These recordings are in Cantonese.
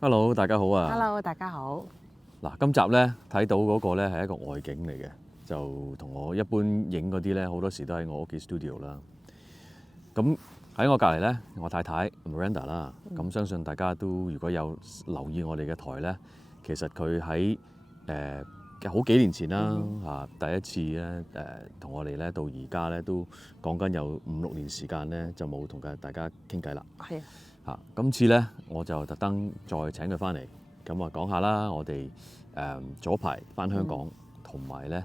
Hello，大家好啊！ Hello，大家好。嗱，今集咧睇到嗰個咧係一個外景嚟嘅，就同我一般影嗰啲咧好多時都喺我屋企 studio 啦。咁喺我隔離咧，我太太 Miranda 啦。咁相信大家都如果有留意我哋嘅台咧，其實佢喺好幾年前啦第一次咧同我哋咧到而家咧都講緊有5-6年時間咧就冇同大家傾偈啦。係今次咧我就特登再請佢翻嚟，咁啊講下啦，我哋早排翻香港，同埋咧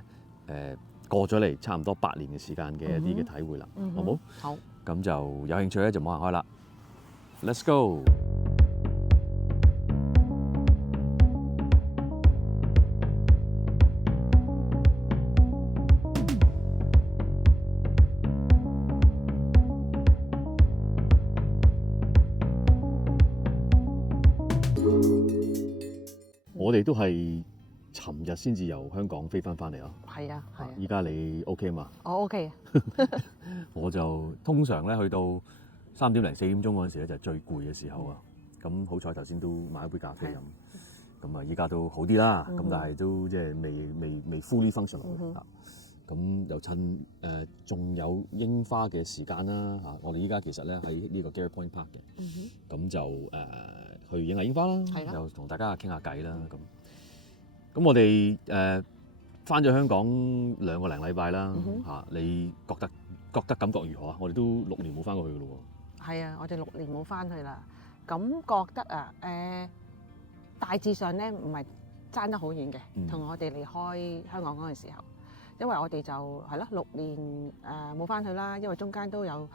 過咗嚟差唔多8年嘅時間嘅一啲嘅體會啦，好冇？好。咁就有興趣咧就冇行開啦。Let's go！我哋都係尋日先至由香港飛翻嚟咯。係啊，係啊。依家你 OK 嘛？我 OK 我就通常咧去到3點零4點鐘嗰陣時咧就係最攰嘅時候啊。咁好彩頭先都買一杯咖啡飲，咁啊依家都好啲啦。咁但係都即係未 fully functional 啊。咁又趁仲有櫻花嘅時間啦嚇，我哋依家其實咧喺呢個 Gary Point Park 嘅，咁就去影下櫻花啦，又同大家傾下偈啦咁我哋翻咗香港2個零禮拜啦嚇，你覺得感覺如何啊？我哋都6年冇翻過去嘅咯喎。係啊，我哋6年冇翻去啦，咁覺得啊大致上咧唔係爭得好遠嘅，同我哋離開香港嗰陣時候。因為我哋就係咯6年冇翻去啦，因為中間都有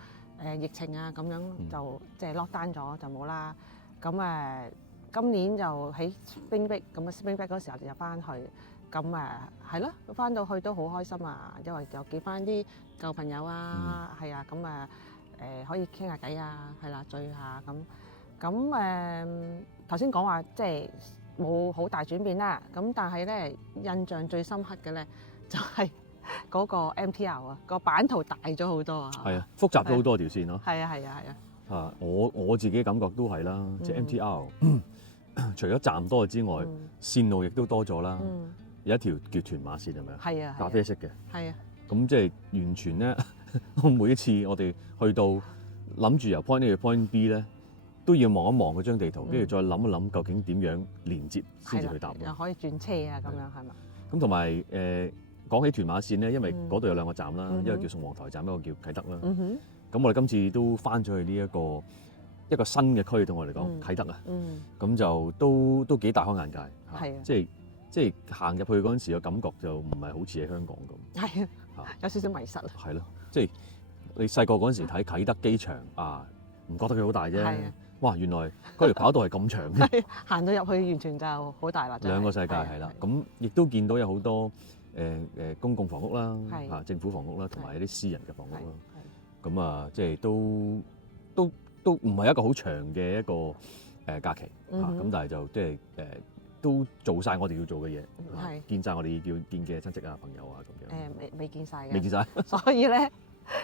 疫情啊咁樣，就即係 lock down 咗就冇啦。咁今年就喺 Spring Break 咁Spring Break 嗰時候就翻去，咁係咯，翻到去都好開心啊，因為又見翻啲舊朋友啊，係啊，咁可以傾下偈啊，係啦，聚下咁頭先講話即係冇好大轉變啦，咁但係咧印象最深刻嘅咧。就係嗰個 MTR 啊，個版圖大咗好多啊！係啊，複雜咗好多條線咯。係啊，係啊，係啊。我自己感覺都係啦，即係 MTR 除咗站多之外，線路亦都多咗啦。有一條叫屯馬線係咪啊？係啊，咖啡色嘅。係啊。咁即係完全咧，我每一次我哋去到諗住由 point A 去 point B 咧，都要望一望嗰張地圖，跟住再諗一諗究竟點樣連接先至去搭。又可以轉車啊，咁樣係嘛？咁同埋講起屯馬線咧，因為嗰度有2個站啦，一個叫宋皇台站，一個叫啟德啦。咁我哋今次都翻咗去呢一個新嘅區，對我嚟講啟德啊。咁就都幾大開眼界嚇，即係行入去嗰陣時嘅感覺就唔係好似喺香港咁。係啊，有少少迷失啊。係咯，即係你細個嗰陣時睇啟德機場啊，唔覺得佢好大啫。哇，原來嗰條跑道係咁長嘅。行到入去完全就好大啦。兩個世界係啦，咁亦都見到有好多公共房屋啦，政府房屋啦，同埋一啲私人嘅房屋啦。咁啊，即係都唔係一個好長嘅一個假期嚇，咁但係就即係都做晒我哋要做嘅嘢，見晒我哋要見嘅親戚啊、朋友啊咁樣。未見晒嘅。未見晒。所以咧，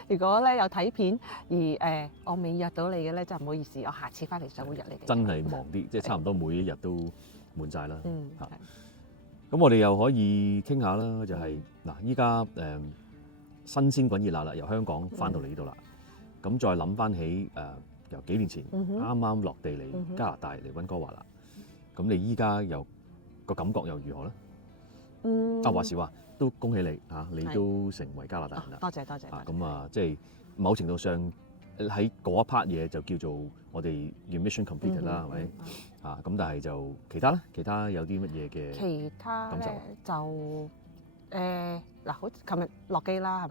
如果咧有睇片而我未約到你嘅咧，真係唔好意思，我下次翻嚟就會約你嘅。真係忙啲，即係差唔多每一日都滿晒啦。咁我哋又可以傾下啦，就係嗱，依家新鮮滾熱辣啦，由香港翻到嚟呢度啦。咁再諗翻起由幾年前啱啱落地嚟加拿大嚟溫哥華啦。咁你依家又個感覺又如何咧？話時話都恭喜你嚇，你都成為加拿大人啦。多謝。咁啊，即係某程度上喺嗰一 part 嘢就叫做我哋叫 mission completed 啦，係咪？咁但係就其他有啲乜嘢嘅？其他咧就嗱，好似琴日落機啦，係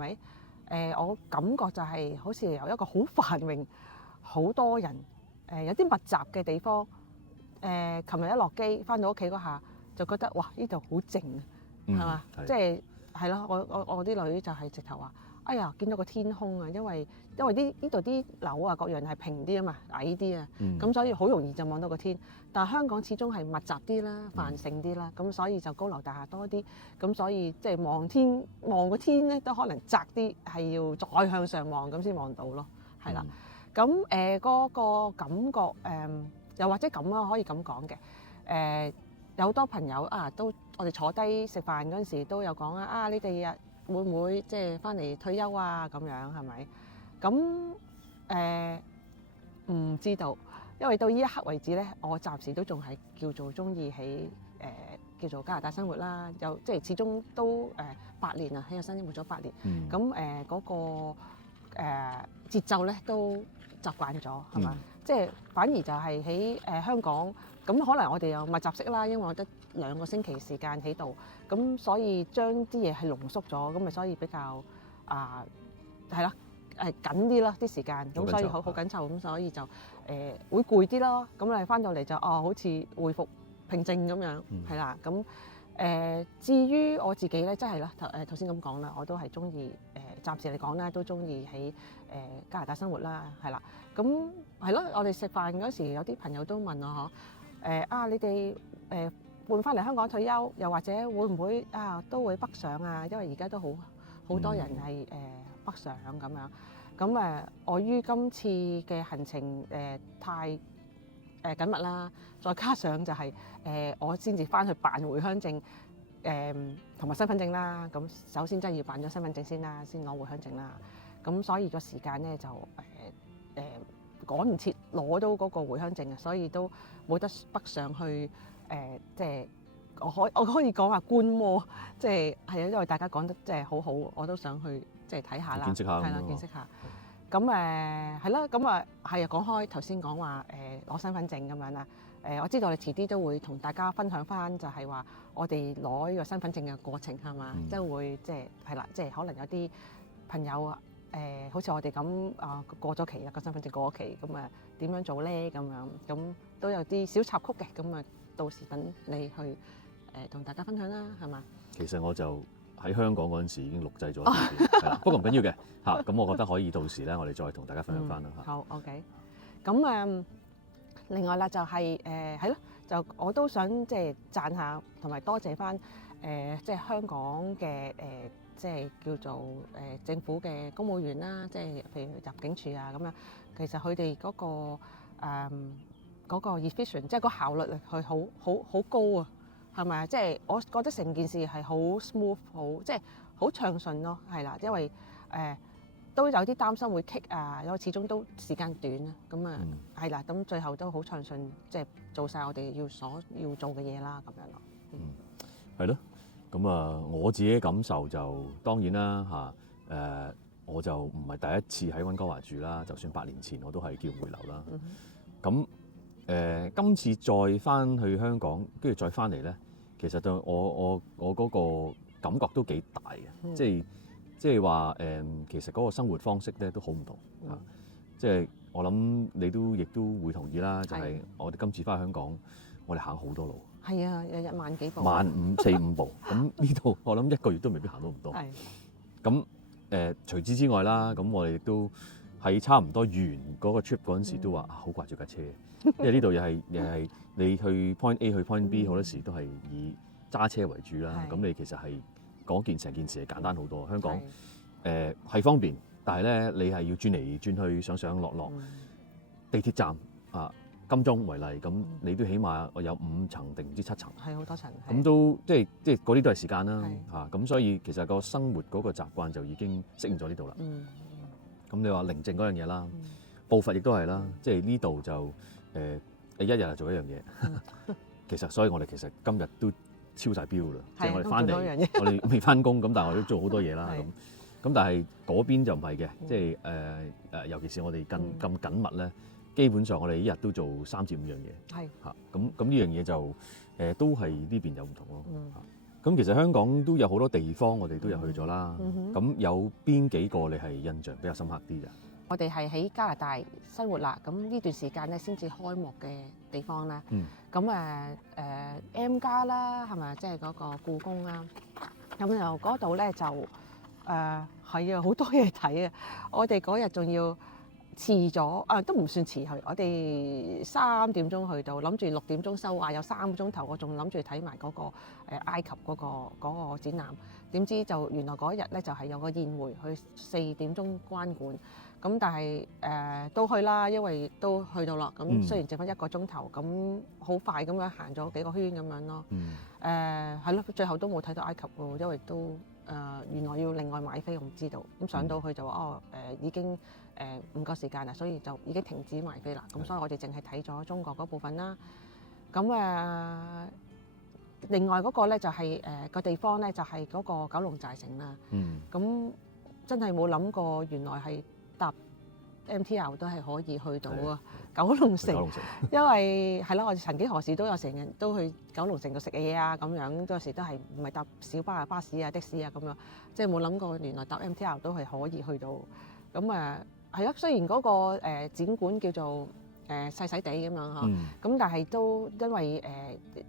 咪？我感覺就係好似由一個好繁榮、好多人有啲密集嘅地方。琴日一落機翻到屋企嗰下，就覺得哇！呢度好靜啊，係嘛？即係咯，我啲女就係直頭話：哎呀，見到個天空啊！因為呢度啲樓啊各樣係平啲啊嘛，矮啲啊，咁所以好容易就望到個天。但係香港始終係密集啲啦，繁盛啲啦，咁所以就高樓大廈多啲，咁所以即係望個天咧都可能窄啲，係要再向上望咁先望到咯，係啦。咁嗰個感覺又或者咁啦，可以咁講嘅。有好多朋友啊，都我哋坐低食飯嗰陣時都有講啊，你哋會唔會即係翻嚟退休啊？咁樣係咪？咁唔知道，因為到呢一刻為止咧，我暫時都仲係叫做中意喺叫做加拿大生活啦。有即係始終都8年啊，喺個新生活咗8年。咁嗰個節奏咧都習慣咗係嘛？即係反而就係喺香港。咁可能我哋有密集式啦，因為我得2個星期時間喺度，咁所以將啲嘢係濃縮咗，咁咪所以比較係啦緊啲咯啲時間，咁所以好緊湊，咁所以就會攰啲咯。咁你翻到嚟就好似恢復平靜咁樣，係啦。咁至於我自己咧，真係啦頭先咁講啦，我都係中意暫時嚟講咧，都中意喺加拿大生活啦，係啦。咁係咯，我哋食飯嗰時有啲朋友都問我你哋會唔翻嚟香港退休，又或者會唔會都會北上啊？因為而家都好多人係北上咁樣。咁我於今次嘅行程太緊密啦，再加上就係我先至翻去辦回鄉證同埋身份證啦。咁首先真係要辦咗身份證先啦，先攞回鄉證啦。咁所以個時間咧就趕唔切攞到嗰個回鄉證啊，所以都冇得北上去即係我可以講話觀摩，即係因為大家講得即係好好，我都想去即係睇下啦，見識下，係啦，見識下。咁係啦，咁係講開頭先講話攞身份證咁樣啦。我知道我哋遲啲都會同大家分享翻，就係話我哋攞呢個身份證嘅過程係嘛，即係會即係啦，即係可能有啲朋友好似我哋咁過咗期啦，個身份證過咗期，咁點樣做咧？咁樣咁都有啲小插曲嘅，咁到時等你去同大家分享啦，係嘛？其實我就喺香港嗰陣時已經錄製咗，係啦，不過唔緊要嘅嚇，咁我覺得可以到時咧，我哋再同大家分享翻啦嚇。好 OK， 咁另外啦就係係咯，就我都想即係讚下同埋多謝翻即係香港嘅即係叫做政府嘅公務員啦，即係譬如入境處啊咁樣，其實佢哋嗰個 efficient， 即係個效率係好高啊，係咪啊？即係我覺得成件事係好 smooth， 好即係好暢順咯，係啦，因為都有啲擔心會棘啊，因為始終都時間短啊，咁係啦，咁最後都好暢順，即係做晒我哋要做嘅嘢啦，咁樣咯。係咯。咁我自己嘅感受就當然啦嚇，我就唔係第一次喺溫哥華住啦，就算8年前我都係叫回流啦。咁今次再翻去香港，跟住再翻嚟咧，其實對我嗰個感覺都幾大嘅，即係話其實嗰個生活方式咧都好唔同嚇，即係我諗你亦都會同意啦，就係我哋今次翻去香港，我哋行好多路。係啊，日日萬幾步。4-5步，咁呢度我諗1個月都未必行到咁多。係。咁除此之外啦，咁我哋亦都喺差唔多完嗰個 trip 嗰陣時都話好掛住架車，因為呢度又係你去 point A 去 point B 好多時都係以揸車為主啦。咁你其實係講成件事係簡單好多。香港係方便，但係咧你係要轉嚟轉去上落地鐵站金鐘為例，咁你都起碼我有5層定唔知7層，係好多層。咁都即係嗰啲都係時間啦嚇，咁所以其實個生活嗰個習慣就已經適應咗呢度啦。咁你話寧靜嗰樣嘢啦，步伐亦都係啦，即係呢度就一日就做一樣嘢。其實所以我哋其實今日都超晒標啦，即係我哋翻嚟，我哋未翻工咁，但係我哋都做好多嘢啦咁但係嗰邊就唔係嘅，即係尤其是我哋咁緊密咧。基本上我哋一日都做3至5樣嘢，係嚇咁呢樣嘢就都係呢邊有唔同咯。咁其實香港都有好多地方我哋都有去咗啦。咁有邊幾個你係印象比較深刻啲嘅？我哋係喺加拿大生活啦，咁呢段時間咧先至開幕嘅地方啦。咁M+ 啦，係咪即係嗰個故宮啦？咁就嗰度咧就係啊，好多嘢睇啊！我哋嗰日仲要遲咗都唔算遲去，我哋3點鐘去到，諗住6點鐘收畫，有3個鐘頭，我仲諗住睇埋嗰個埃及嗰個展覽，點知就原來嗰日咧就係有個宴會，去4點鐘關館，咁但係都去啦，因為都去到啦。咁雖然剩翻1個鐘頭，咁好快咁樣行咗幾個圈咁樣咯。係咯，最後都冇睇到埃及喎，因為都原來要另外買飛，我唔知道。咁上到去就話已經唔夠時間啦，所以就已經停止買飛啦。咁所以我哋淨係睇咗中國嗰部分啦。咁另外嗰個咧就係個地方咧就係嗰個九龍寨城啦。咁真係冇諗過，原來係搭 MTR 都係可以去到啊九龍城。因為係咯，我哋曾幾何時都有成日都去九龍城度食嘢啊，咁樣有時都係唔係搭小巴啊、巴士啊、的士啊咁樣，即係冇諗過原來搭 MTR 都係可以去到。咁係咯，雖然嗰個展館叫做細細地咁樣嗬，咁但係都因為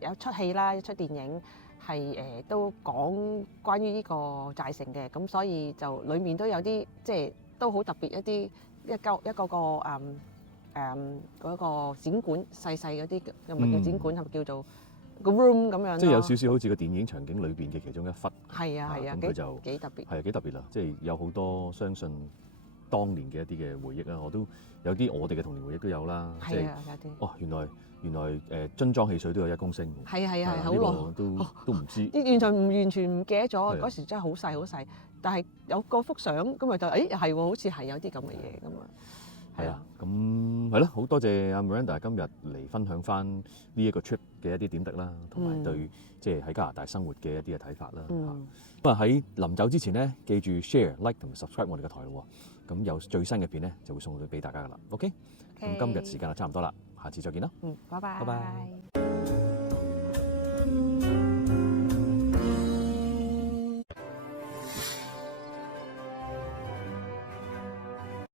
有出戲啦，一出電影係都講關於呢個寨城嘅，咁所以就裡面都有啲即係都好特別一個嗰個展館細細嗰啲，又唔係叫展館，係咪叫做個 room 咁樣？即係有少少好似個電影場景裏邊嘅其中一忽。係啊，咁佢就幾特別。係啊，幾特別啦！即係有好多相信當年嘅一啲嘅回憶啦，我都有啲我哋嘅童年回憶都有啦。係啊，有啲。哦，原來樽裝汽水都有1公升。係好耐都唔知。完全唔記得咗，嗰時真係好細，但係有個幅相咁咪就係喎，好似係有啲咁嘅嘢咁啊。係啊，咁係咯，好多謝阿 Miranda 今日嚟分享翻呢一個 trip 嘅一啲點滴啦，同埋對即係喺加拿大生活嘅一啲嘅睇法啦。咁喺臨走之前咧，記住 share、like 同埋 subscribe 我哋嘅台咯。咁有最新嘅片咧，就會送到俾大家噶啦。OK，咁今日時間就差唔多啦，下次再見啦。拜拜。拜拜。